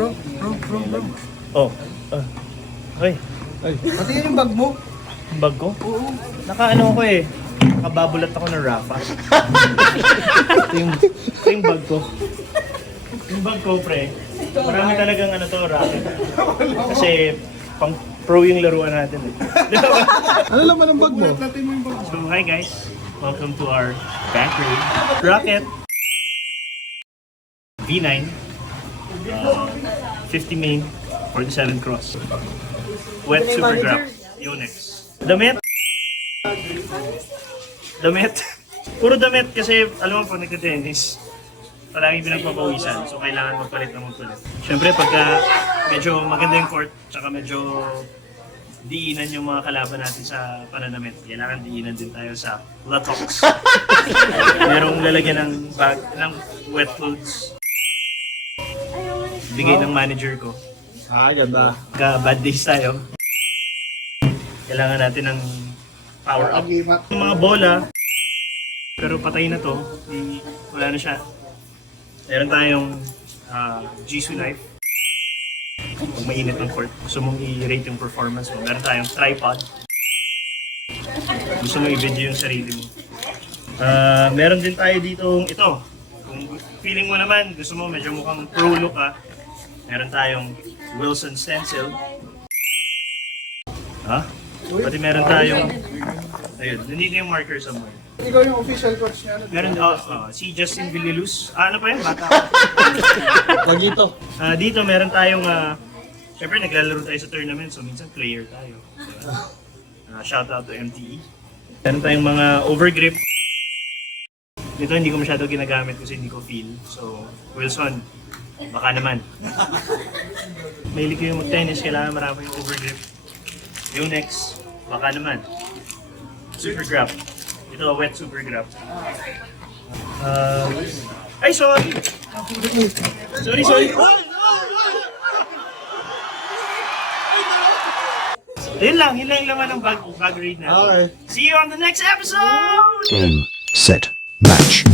bro. Oh. Ay, Pati yun yung bag mo. yung bag ko? Oo. Nakaano ko eh. Nakababulat ako ng Rafa. ito yung bag ko. Yung bag ko, pre. Marami talagang ano to, racket. Kasi pang pro yung laruan natin eh. Ano laman ang bag mo? Natin mo yung bag mo. So, hi guys. Welcome to our bank raid. Rocket. V9. 50 main. 47 cross. Wet super grab. Yonex. Damit. Damit. Puro damit kasi alam mo pag nagka-tennis, palagi pinagpapawisan. So kailangan magpalit ng magpalit. Siyempre pagka medyo maganda yung court, tsaka medyo diinan yung mga kalaban natin sa pananamit. Kailangan diinan din tayo sa Latox. Merong lalagyan ng bag, ng wet clothes. Bigay ng manager ko. Ganda. Pagka bad days tayo, kailangan natin ng power up. Yung mga bola, pero patay na to, wala na siya. Meron tayong Jisoo knife. Pag mainit ng court, gusto mong i-rate yung performance mo. Meron tayong tripod. Gusto mong i-video yung sarili mo. Meron din tayo ditong ito. Kung feeling mo naman, gusto mo medyo mukhang pro look meron tayong Wilson stencil. Pati meron tayong, ayun, nandito yung marker somewhere. Ikaw yung official coach niya. Meron, si Justin Villaluz. Ano pa yun? Bata. Pagito. Dito meron tayong, syempre naglalaro tayo sa tournament, so minsan player tayo. Shout out to MTE. Meron tayong mga overgrip. Ito hindi ko masyado ginagamit kasi hindi ko feel. So, Wilson, baka naman. Mahilig ko yung mag-tennis, kailangan marami yung overgrip. Yung next, baka naman. Super grab. Ito, wet super grab. Ay, sorry! Sorry! Yun lang yung laman ng bag raid natin. Okay. See you on the next episode! Game, set, match.